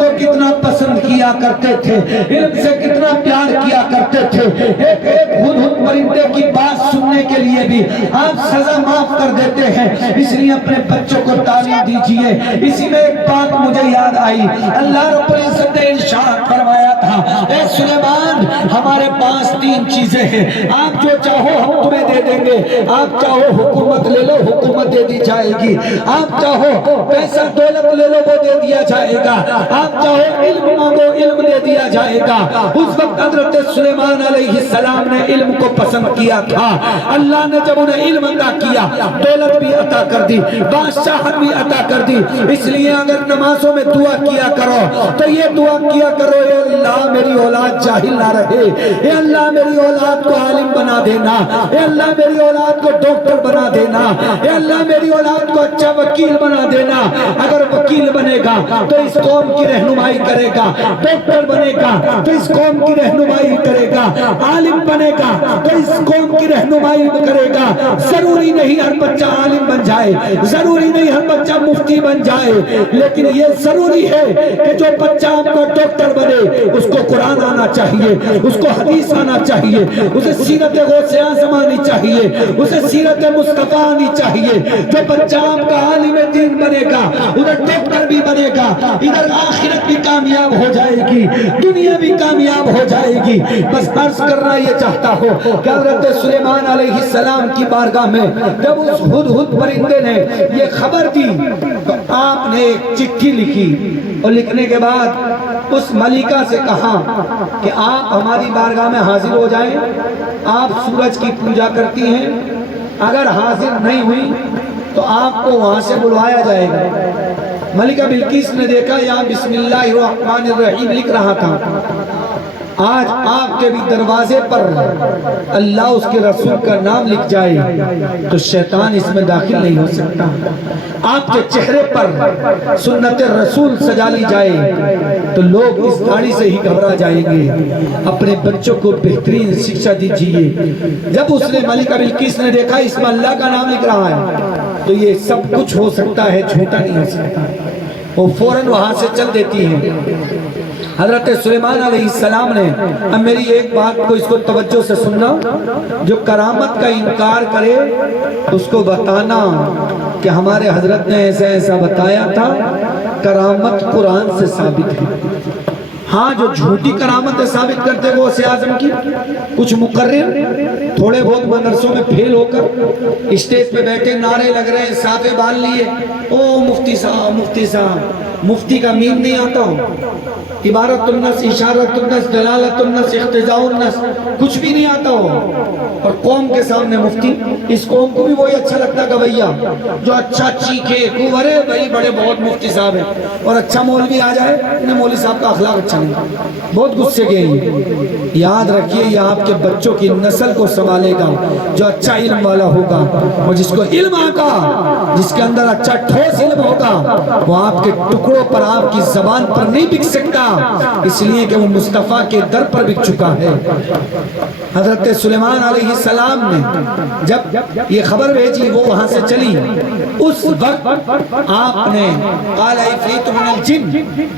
کو کتنا پسند کیا کرتے تھے، علم سے کتنا پیار کیا کرتے تھے. ایک ایک ہدہد پرندے کی بات سننے کے لیے بھی آپ سزا معاف کر دیتے ہیں. اس لیے اپنے بچوں کو تعلیم دیجئے. اسی میں ایک بات مجھے یاد آئی. اللہ رب العزت نے ارشاد فرمایا تھا، اے سلیمان ہمارے پاس 3 چیزیں ہیں، آپ جو چاہو ہم تمہیں دے دیں گے. آپ چاہو حکومت لے لو، حکومت دے دی جائے گی. آپ چاہو پیسہ دولت لے لو، وہ دے دیا جائے گا. آپ چاہو علم مانگو، علم دے دیا جائے گا. اس وقت حضرت سلیمان علیہ السلام نے علم کو پسند کیا تھا. اللہ نے جب انہیں علم عطا کیا، دولت بھی عطا کر دی، بادشاہت بھی عطا کر دی. اس لیے اگر نمازوں میں دعا کیا کرو تو یہ دعا کیا کرو، اے اللہ میری اولاد جاہل نہ رہے، اے اللہ میری اولاد کو عالم بنا دینا، اے اللہ میری اولاد کو ڈاکٹر بنا دینا، اے اللہ میری اولاد کو اچھا وکیل بنا دینا. اگر وکیل بنے گا تو اس قوم کی رہنمائی کرے گا، ڈاکٹر بنے گا تو اس قوم کی رہنمائی کرے گا، عالم بنے گا تو اس قوم کی رہنمائی کرے گا. ضروری نہیں ہر بچہ عالم بن جائے، ضروری نہیں ہر بچہ مفتی بن جائے، لیکن یہ ضروری ہے کہ جو بچہ آپ کا ڈاکٹر بنے اس کو قرآن آنا چاہیے، اس کو حدیث آنا چاہیے، اسے سیرت غوث اعظم آنی چاہیے، اسے سیرت مصطفیٰ آنی چاہیے. جو بچہ آپ کا عالم دین بنے گا ادھر ڈاکٹر بھی بنے گا، ادھر آخرت بھی کامیاب ہو جائے گی، دنیا بھی کامیاب ہو جائے گی. بس عرض کرنا یہ چاہتا ہو کہ حضرت سلیمان علیہ السلام کی بارگاہ میں جب اس ہدہد پرندے نے یہ خبر دی تو آپ نے ایک چٹھی لکھی، اور لکھنے کے بعد اس ملکہ سے کہا کہ آپ ہماری بارگاہ میں حاضر ہو جائیں. آپ سورج کی پوجا کرتی ہیں، اگر حاضر نہیں ہوئی تو آپ کو وہاں سے بلوایا جائے گا. ملکہ بلقیس نے دیکھا یہاں بسم اللہ الرحمن الرحیم لکھ رہا تھا. آج آپ کے بھی دروازے پر اللہ اس کے رسول کا نام لکھ جائے تو شیطان اس میں داخل نہیں ہو سکتا. آپ کے چہرے پر سنت رسول سجا لی جائے تو لوگ اس داڑھی سے ہی گھبرا جائیں گے. اپنے بچوں کو بہترین شکشا دیجیے. جب اس نے ملکہ بلقیس نے دیکھا اس میں اللہ کا نام لکھ رہا ہے تو یہ سب کچھ ہو سکتا ہے، جھوٹا نہیں ہو سکتا. وہ فوراً وہاں سے چل دیتی ہے. حضرت سلیمان علیہ السلام نے، اب میری ایک بات کو اس کو توجہ سے سننا، جو کرامت کا انکار کرے اس کو بتانا کہ ہمارے حضرت نے ایسا ایسا بتایا تھا. کرامت قرآن سے ثابت ہے. ہاں جو جھوٹی کرامت ثابت کرتے وہ غوث اعظم کی کچھ مقرر تھوڑے بہت مدرسوں میں پھیل ہو کر اسٹیج پہ بیٹھے نعرے لگ رہے ہیں، صافے بال لیے، او مفتی صاحب مفتی صاحب. مفتی کا مین نہیں آتا ہو، عبارت النص، اشارت النص، دلالت النص، اقتضاء النص کچھ بھی نہیں آتا ہو، اور قوم کے سامنے مفتی. اس قوم کو بھی وہی اچھا لگتا گویا جو اچھا چیخے ارے بھائی بڑے بہت مفتی صاحب ہیں، اور اچھا مولوی آ جائے انہیں مولوی صاحب کا اخلاق اچھا نہیں، بہت غصے کے ہیں. یاد رکھیے یہ آپ کے بچوں کی نسل کو سنبھالے گا جو اچھا علم والا ہوگا، اور جس کو علم آگا، جس کے اندر اچھا ٹھوس علم ہوگا، وہ آپ کے ٹکڑوں پر آپ کی زبان پر نہیں بک سکتا، اس لیے کہ وہ مصطفیٰ کے در پر بک چکا ہے. حضرت سلیمان علیہ السلام نے جب یہ خبر بھیجی وہ وہاں سے چلی. اس وقت آپ نے قال عفریت من الجن،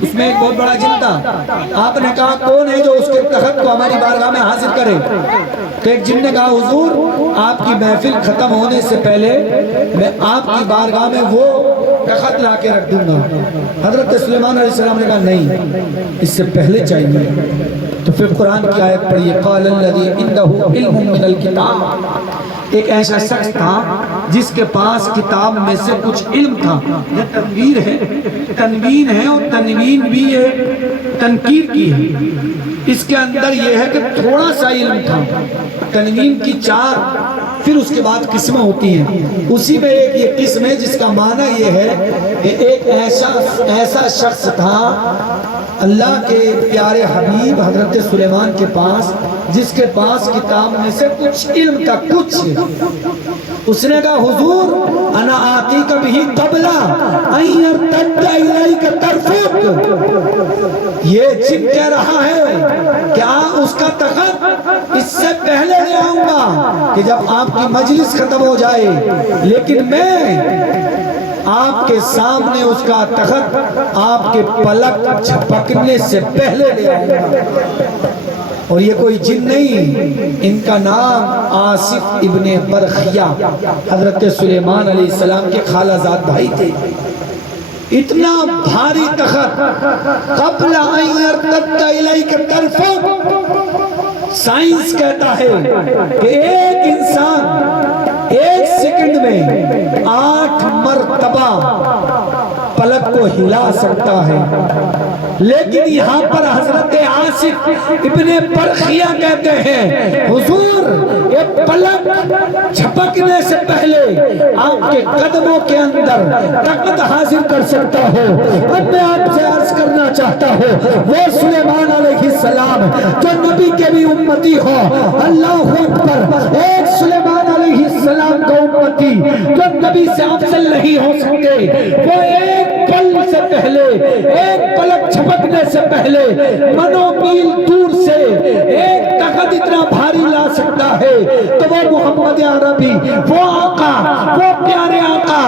اس میں ایک بہت بڑا جن تھا. آپ نے کہا کون ہے جو اس کے تخت کو ہماری بارگاہ میں حاضر کرے؟ تو ایک جن نے کہا حضور آپ کی محفل ختم ہونے سے پہلے میں آپ کی بارگاہ میں وہ تخت لا کے رکھ دوں گا. حضرت سلیمان علیہ السلام نے کہا نہیں، اس سے پہلے چاہیے. تو پھر قرآن کی آیت پڑھیے قال الذی عنده علم من الکتاب. ایک ایسا شخص تھا جس کے پاس کتاب میں سے کچھ علم تھا. یہ تنویر ہے، تنوین ہے، اور تنوین بھی ہے تنکیر کی ہے. اس کے اندر یہ ہے کہ تھوڑا سا علم تھا. تنوین کی 4 پھر اس کے بعد قسمیں ہوتی ہیں. اسی میں ایک یہ قسم ہے جس کا معنی یہ ہے کہ ایک ایسا شخص تھا اللہ کے پیارے حبیب حضرت سلیمان کے پاس جس کے پاس کتاب میں سے کچھ علم تھا. کچھ اس نے کہا حضور انا آتی کبھی قبلہ این ارتد الیک طرفک. یہ جن کہہ رہا ہے کہ اس کا تخت اس سے پہلے لے آؤں گا کہ جب آپ کی مجلس ختم ہو جائے، لیکن میں آپ کے سامنے اس کا تخت آپ کے پلک جھپکنے سے پہلے لے آئے گا۔ اور یہ کوئی جن نہیں، ان کا نام آصف ابن برخیہ حضرت سلیمان علیہ السلام کے خالہ زاد بھائی تھے۔ اتنا بھاری تخت، قبل ان یرتد الیک طرفک، سائنس کہتا ہے کہ ایک انسان ایک سیکنڈ میں 8 مرتبہ پلک کو ہلا سکتا ہے، لیکن یہاں پر حضرت آصف ابن برخیہ کہتے ہیں حضور یہ پلک جھپکنے سے پہلے آپ کے قدموں کے اندر طاقت حاضر کر سکتا ہو۔ اب میں آپ سے عرض کرنا چاہتا ہوں وہ سلیمان علیہ السلام جو نبی کے بھی امتی ہو، اللہ اکبر، ایک سلیمان علیہ السلام کا امتی جو نبی سے افضل نہیں ہو سکتے، وہ ایک پل سے پہلے، ایک پلک جھپکنے سے پہلے منو میل دور سے ایک طاقت اتنا بھاری لا سکتا ہے، تو وہ محمد عربی، وہ آقا، وہ پیارے آقا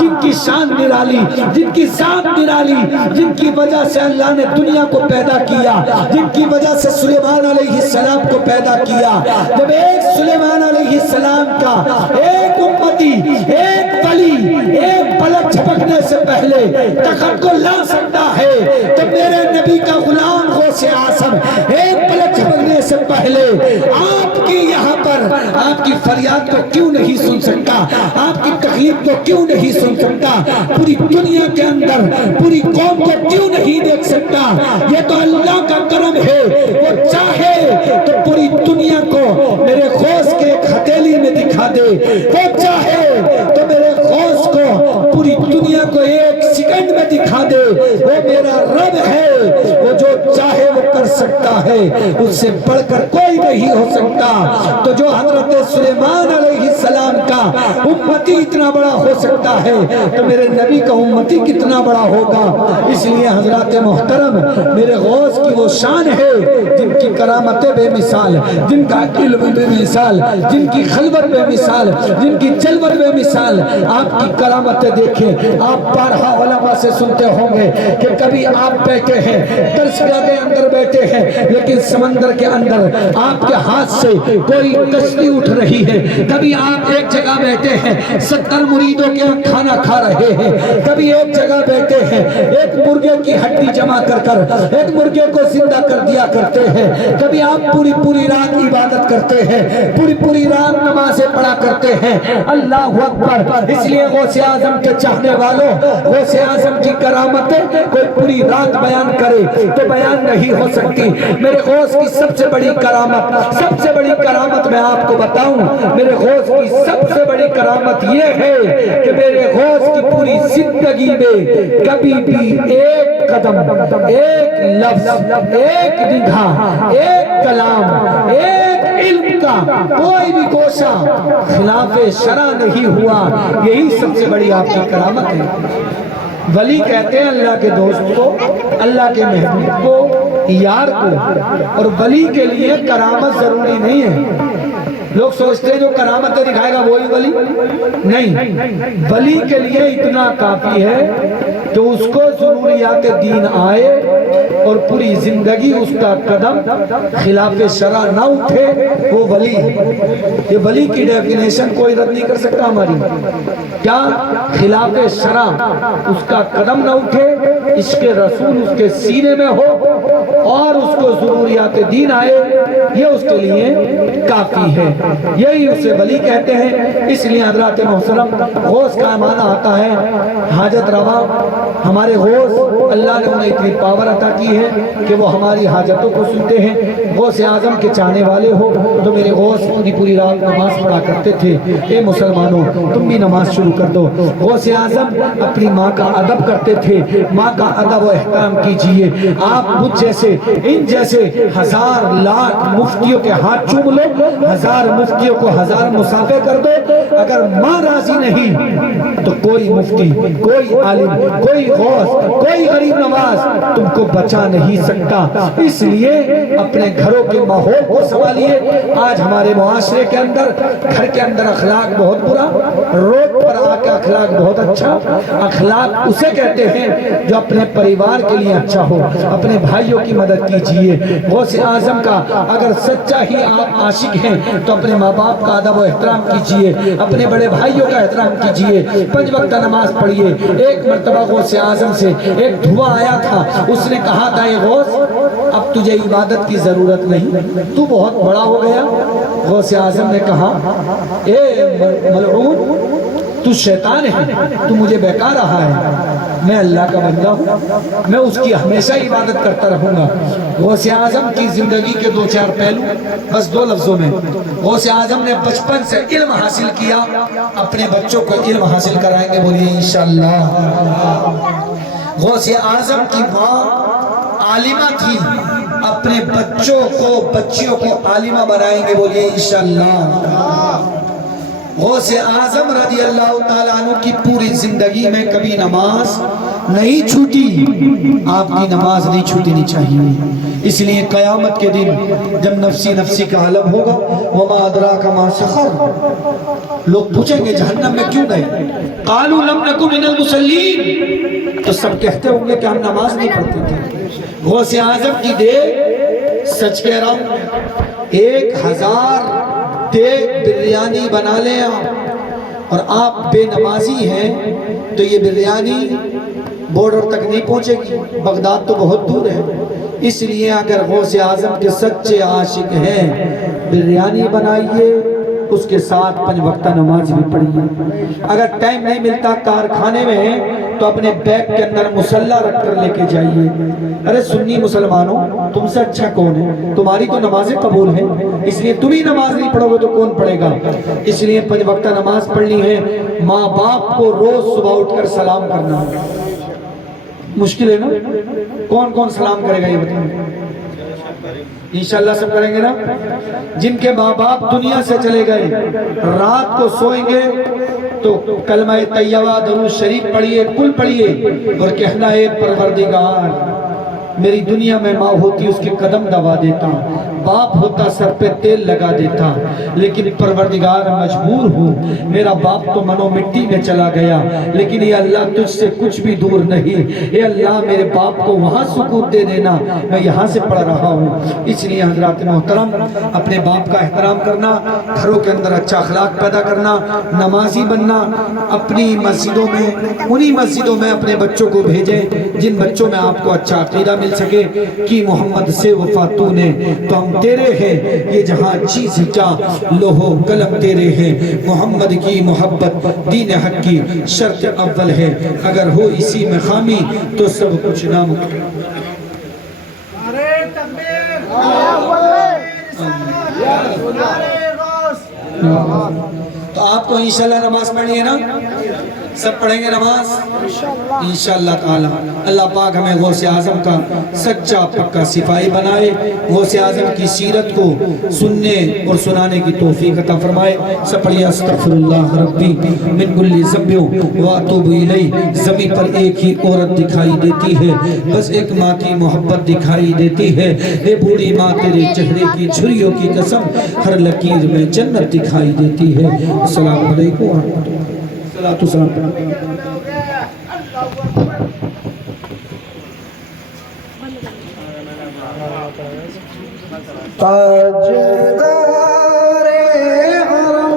جن کی شان نرالی، جن کی ذات نرالی، جن کی وجہ سے اللہ نے دنیا کو پیدا کیا، جن کی وجہ سے سلیمان علیہ السلام کو پیدا کیا۔ جب ایک سلیمان علیہ السلام کا ایک امتی، ایک ولی، ایک پلک جھپکنے سے پہلے تخت کو لا سکتا ہے، تو میرے نبی کا غلام غوث اعظم ایک پلک جھپکنے سے پہلے آپ کی یہاں پر آپ کی فریاد کو کیوں نہیں سن سکتا، آپ کی تکلیف کو کیوں نہیں سن سکتا، پوری دنیا کے اندر پوری قوم کو کیوں نہیں دیکھ سکتا؟ یہ تو اللہ کا کرم ہے، وہ چاہے تو پوری دنیا کو میرے غوث کے ایک ہتھیلی میں دکھا دے، وہ چاہے تو میرے غوث کو پوری دنیا کو ایک سیکنڈ میں دکھا دے۔ وہ میرا رب ہے، وہ جو چاہے وہ کر سکتا ہے، اس سے بڑھ کر کوئی نہیں ہو سکتا۔ تو جو حضرت سلیمان علیہ السلام کا امتی اتنا بڑا ہو سکتا ہے، تو میرے نبی کا امتی کتنا بڑا ہوگا۔ اس لیے حضرات محترم، میرے غوث کی وہ شان ہے جن کی کرامت بے مثال، جن کا علم بے مثال، جن کی خلوت بے مثال، جن کی جلوت بے مثال۔ آپ کی کرامت دیکھیں، آپ بارہا علماء سے سنتے ہوں گے کہ کبھی آپ بیٹھے ہیں درسگاہ کے اندر بیٹھے ہیں، لیکن سمندر کے اندر آپ کے ہاتھ سے کوئی کشتی اٹھ رہی ہے۔ کبھی آپ ایک جگہ بیٹھے ہیں 70 مریدوں کے کھانا کھا رہے ہیں، کبھی ایک جگہ بیٹھے ہیں ایک مرغے کی ہڈی جمع کر کر ایک مرغے کو زندہ کر دیا کرتے ہیں، کبھی آپ پوری رات عبادت کرتے ہیں، پوری رات نمازیں پڑھا کرتے ہیں۔ اللہ اکبر۔ اس لیے غوث اعظم کے چاہنے والوں، غوث اعظم کی کرامتیں کوئی پوری رات بیان کرے تو بیان نہیں ہو سکتی۔ میرے غوث کی سب سے بڑی کرامت، سب سے بڑی کرامت میں آپ کو بتاؤں، میرے غوث کی سب سے بڑی کرامت یہ ہے کہ میرے غوث کی پوری زندگی میں کبھی بھی ایک قدم، ایک لفظ، ایک نگاہ، ایک کلام، ایک علم کا کوئی بھی گوشہ خلاف شرع نہیں ہوا۔ یہی سب سے بڑی آپ کی کرامت ہے۔ ولی کہتے ہیں اللہ کے دوست کو، اللہ کے محبوب کو، یار کو، اور ولی کے لیے کرامت ضروری نہیں ہے۔ لوگ سوچتے ہیں جو کرامتیں دکھائے گا وہی ولی، نہیں، ولی کے لیے اتنا کافی ہے کہ اس کو ضروریات دین آئے اور پوری زندگی اس کا قدم خلاف شرع نہ اٹھے، وہ ولی ہے۔ یہ ولی کی ڈیفینیشن کوئی رد نہیں کر سکتا ہماری۔ کیا خلاف شرع اس کا قدم نہ اٹھے، عشق رسول اس کے سینے میں ہو اور اس کو ضروریات دین آئے، یہ اس کے لیے کافی ہے۔ یہی اسے ولی کہتے ہیں۔ اس لیے حضرات محترم، غوث کا معنی آتا ہے حاجت روا۔ ہمارے غوث، اللہ نے انہیں اتنی پاور عطا کی ہے کہ وہ ہماری حاجتوں کو سنتے ہیں۔ غوث اعظم کے چاہنے والے ہو تو میرے غوث پوری رات نماز پڑھا کرتے تھے۔ اے مسلمانوں، تم بھی نماز شروع کر دو۔ غوث اعظم اپنی ماں کا ادب کرتے تھے، ماں کا کا ادب و احترام کیجئے. آپ مجھ جیسے ان جیسے ہزار لاکھ مفتیوں کے ہاتھ چوم لو, ہزار مفتیوں کو ہزار مسافے کر دو, اگر ماں راضی نہیں تو کوئی مفتی, کوئی عالم, کوئی غوث, کوئی غریب نواز تم کو بچا نہیں سکتا. اس لیے اپنے گھروں کے ماحول کو سنبھالیے. آج ہمارے معاشرے کے اندر, گھر کے اندر اخلاق بہت برا, روڈ پر آ کے اخلاق بہت اچھا. اخلاق اسے کہتے ہیں جو اپنے پریوار کے لیے اچھا ہو. اپنے بھائیوں کی مدد کیجئے. غوث اعظم کا اگر سچا ہی آپ عاشق ہیں تو اپنے ماں باپ کا ادب و احترام کیجئے, اپنے بڑے بھائیوں کا احترام کیجئے, 5 وقت نماز پڑھیے. ایک مرتبہ غوث اعظم سے ایک دھواں آیا تھا, اس نے کہا تھا اے غوث اب تجھے عبادت کی ضرورت نہیں, تو بہت بڑا ہو گیا. غوث اعظم نے کہا اے ملعون تو شیطان ہے, تو مجھے بہکا رہا ہے, میں اللہ کا بندہ ہوں, میں اس کی ہمیشہ عبادت کرتا رہوں گا. غوث اعظم کی زندگی کے 2-4 پہلو بس 2 لفظوں میں. غوث اعظم نے بچپن سے علم حاصل کیا, اپنے بچوں کو علم حاصل کرائیں گے, بولیے انشاءاللہ. غوث اعظم کی ماں عالمہ تھی, اپنے بچوں کو بچیوں کو عالمہ بنائیں گے, بولیے انشاءاللہ. غوث اعظم رضی اللہ تعالیٰ عنہ کی پوری زندگی میں کبھی نماز نہیں چھوٹی. آپ کی نماز نہیں چھوٹنی چاہیے. اس لیے قیامت کے دن جب نفسی نفسی کا عالم ہوگا, وما ادراک ما سقر, لوگ پوچھیں گے جہنم میں کیوں گئے, قالوا لم نکن من المصلین, تو سب کہتے ہوں گے کہ ہم نماز نہیں پڑھتے تھے. غوث اعظم کی دیکھ, سچ کہہ رہا ہوں, 1000 دیکھ بریانی بنا لیں آپ, اور آپ بے نمازی ہیں تو یہ بریانی بورڈر تک نہیں پہنچے گی, بغداد تو بہت دور ہے. اس لیے اگر غوث اعظم کے سچے عاشق ہیں, بریانی بنائیے, اس کے ساتھ 5 وقتہ نماز بھی پڑھیے. اگر ٹائم نہیں ملتا کارخانے میں ہیں تو اپنے بیگ کے اندر مصلی رکھ کر لے کے جائیے. ارے سنی مسلمانوں, تم سے اچھا کون ہے, تمہاری تو نمازیں قبول ہیں, اس لیے تم ہی نماز نہیں پڑھو گے تو کون پڑھے گا. اس لیے 5 وقتہ نماز پڑھنی ہے. ماں باپ کو روز صبح اٹھ کر سلام کرنا مشکل ہے نا, کون کون سلام کرے گا یہ بتائیں. انشاءاللہ سب کریں گے نا. جن کے ماں باپ دنیا سے چلے گئے, رات کو سوئیں گے تو کلمہ طیبہ درود شریف پڑھیے, کل پڑھیے, اور کہنا ہے پروردگار میری دنیا میں ماں ہوتی اس کے قدم دبا دیتا, باپ ہوتا سر پہ تیل لگا دیتا, لیکن پروردگار مجبور ہوں, میرا باپ تو منو مٹی میں چلا گیا, لیکن یہ اللہ تجھ سے کچھ بھی دور نہیں, اے اللہ میرے باپ کو وہاں سکون دے دینا, میں یہاں سے پڑھ رہا ہوں. اس لیے حضرات محترم, اپنے باپ کا احترام کرنا, گھروں کے اندر اچھا اخلاق پیدا کرنا, نمازی بننا, اپنی مسجدوں میں, انہی مسجدوں میں اپنے بچوں کو بھیجیں جن بچوں میں آپ کو اچھا عقیدہ مل سکے کہ محمد سے وفا تو نے, تو ہم تیرے ہیں, یہ جہاں چیز کیا لوہو قلم تیرے ہیں, محمد کی محبت دین حق کی شرط اول ہے, اگر ہو اسی میں خامی تو سب کچھ ناممکن. تو آپ تو انشاءاللہ نماز پڑھنی ہے نا, سب پڑھیں گے نماز انشاءاللہ تعالی. اللہ پاک ہمیں غوث اعظم کا سچا پکا سپاہی بنائے, غوث اعظم کی سیرت کو سننے اور سنانے کی توفیق عطا فرمائے. سب پڑھیے استغفر اللہ ربی من کل ذنب واتوب الیہ. زمین پر ایک ہی عورت دکھائی دیتی ہے, بس ایک ماں کی محبت دکھائی دیتی ہے. اے بوڑھی ماں تیرے چہرے کی چھریوں کی قسم, ہر لکیر میں جنت دکھائی دیتی ہے. السلام علیکم ورحمۃ اللہ. تاجدار حرم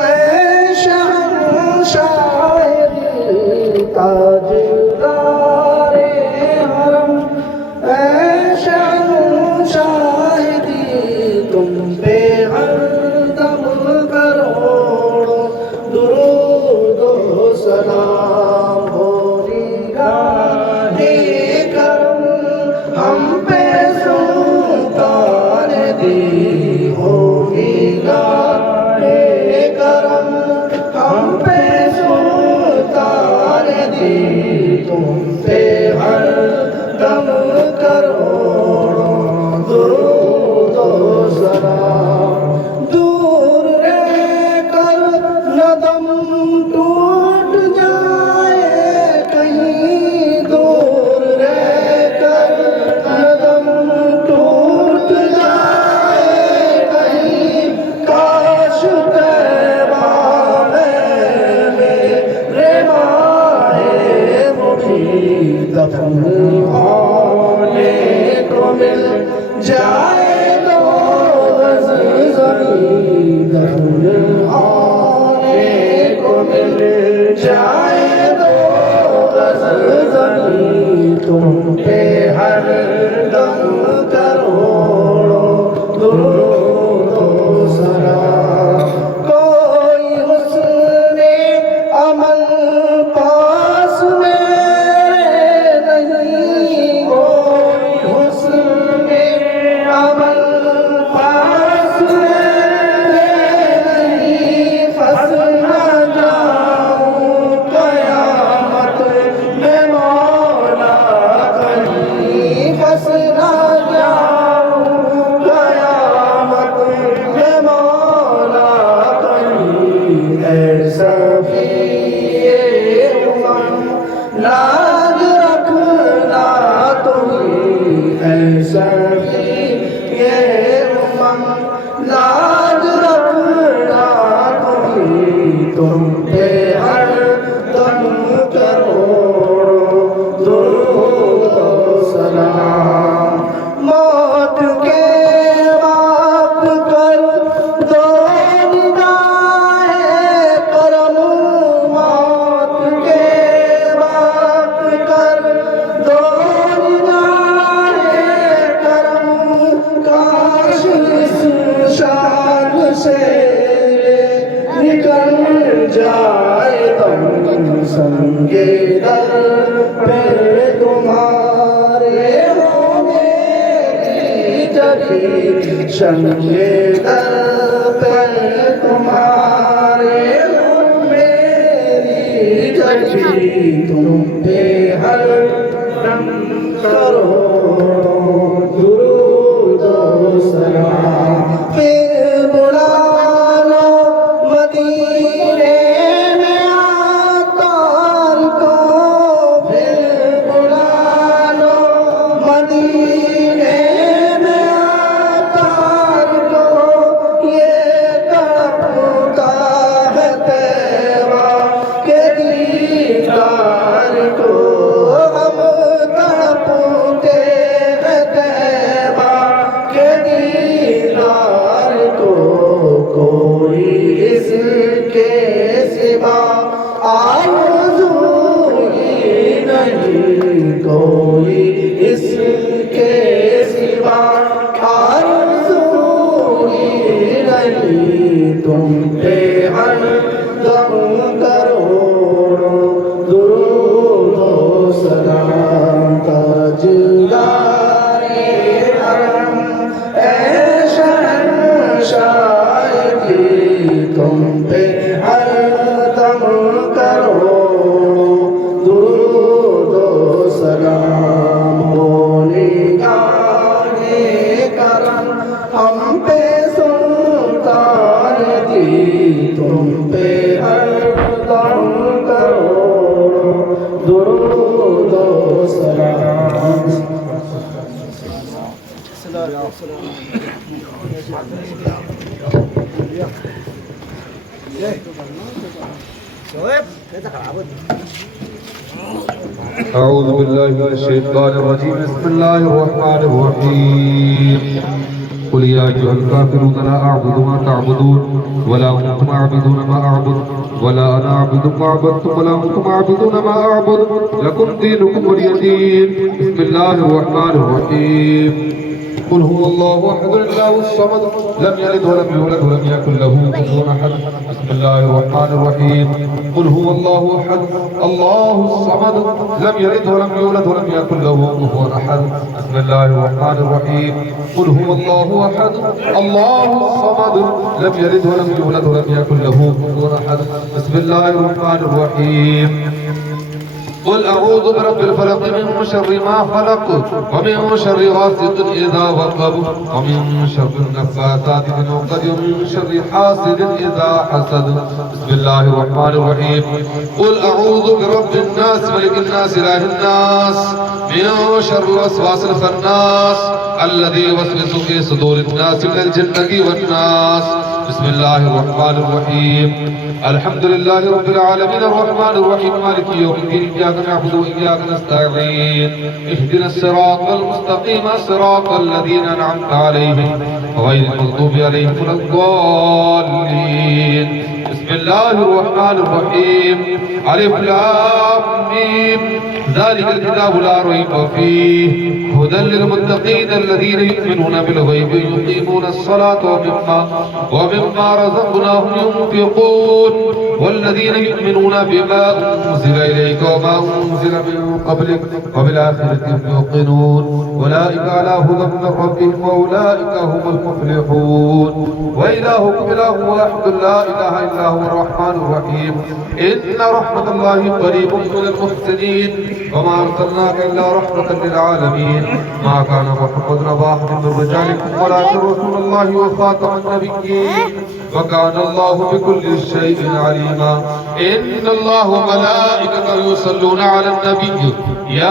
اے شہنشاہ دل, تاجدار حرم اے شہنشاہ دل, تم پہ ہر دم کروڑوں درود و سلام ہو. نگاہ کرم ہم پہ سلطان دی ہو. پہ ہر دم کروڑوں درود و سلام کوئی حسن عمل پاس میرے نہیں کوئی حسن عمل پاس میرے نہیں پھنس نہ جاؤں قیامت میں مولا کہیں پھنس نہ جاؤں قیامت میں مولا کہیں ایسا لاج رکھنا تمہیں ایسا یہ لاج رکھنا تمہیں تم پہ ہر دم کروڑوں درود و سلام موت کے باپ کر دو نگاہ کرم موت کے باپ کر دو نگاہ کرم کاش اس شان سے نکل جائے تم سنگے در پہ تمہارے ہو میری جگہ سنگے در پہ تمہارے ہو میری جگہ تم پہ ہر دم کروڑوں درود و سلام پھر بلا لو مدینے میں آقا کو پھر بلا لو مدینے میں آقا کو یہ تڑپتا ہے تیرا کہ دیدار کو ہم تڑپتے ہیں تیرا کہ دیدار کو کوئی اس کے سوا آرزو ہی نہیں کوئی اس کے سوا آرزو ہی نہیں تم پہ ہر دم کروڑوں درود و سلام تاجدار حرم اے شہنشاہ کی تم پہ ہر دم کروڑوں درود و سلام ہو نگاہ کرم ہم پہ سلطان دی تم پہ ہر دم کروڑوں درود و سلام أعوذ بالله من الشيطان الرجيم بسم الله الرحمن الرحيم قل يا أيها الكافرون لا أعبد ما تعبدون ولا أنتم عابدون ما أعبد ولا أنا أعبد ما عبدتم ولا أنتم عابدون ما أعبد لكم دينكم ولي دين بسم الله الرحمن الرحيم قل هو الله أحد الله الصمد لم يلد ولم يولد ولم يكن له كفوا أحد بسم الله الرحمن الرحيم قل هو الله أحد الله الصمد لم يلد ولم يولد ولم يكن له كفوا أحد بسم الله الرحمن الرحيم قل هو الله أحد الله الصمد لم يلد ولم يولد ولم يكن له كفوا أحد بسم الله الرحمن الرحيم قل أعوذ برب الفلق من شر ما خلق ومن شر غاسق إذا وقب ومن شر النفاثات في العقد ومن شر حاسد إذا حسد بسم الله الرحمن الرحيم قل أعوذ برب الناس ملك الناس إله الناس من شر الوسواس الخناس الذي يوسوس في صدور الناس من الجنة والناس بسم الله الرحمن الرحيم الحمد لله رب العالمين الرحمن الرحيم مالك يوم الدين إياك نعبد وإياك نستعين اهدنا الصراط المستقيم صراط الذين أنعمت عليهم غير المغضوب عليهم ولا الضالين بسم الله الرحمن الرحيم ألف لام ميم ذلك الكتاب لا ريب فيه هدى للمتقين الذين يؤمنون بالغيب ويقيمون الصلاة ومما رزقناهم ينفقون والذين يؤمنون بما أنزل إليك وما أنزل من قبلك وبالآخرة هم يوقنون أولئك على هدى من ربهم وأولئك هم المفلحون وإلهكم إله واحد لا إله إلا هو الرحمن الرحيم إن رحمة الله قريب من المحسنين وما أرسلناك إلا رحمة للعالمين ما كان محمد نبا أحد من رجالكم ولكن رسول الله وخاتم النبيين وكان الله بكل شيء عليما إن الله وملائكته يصلون على النبي يا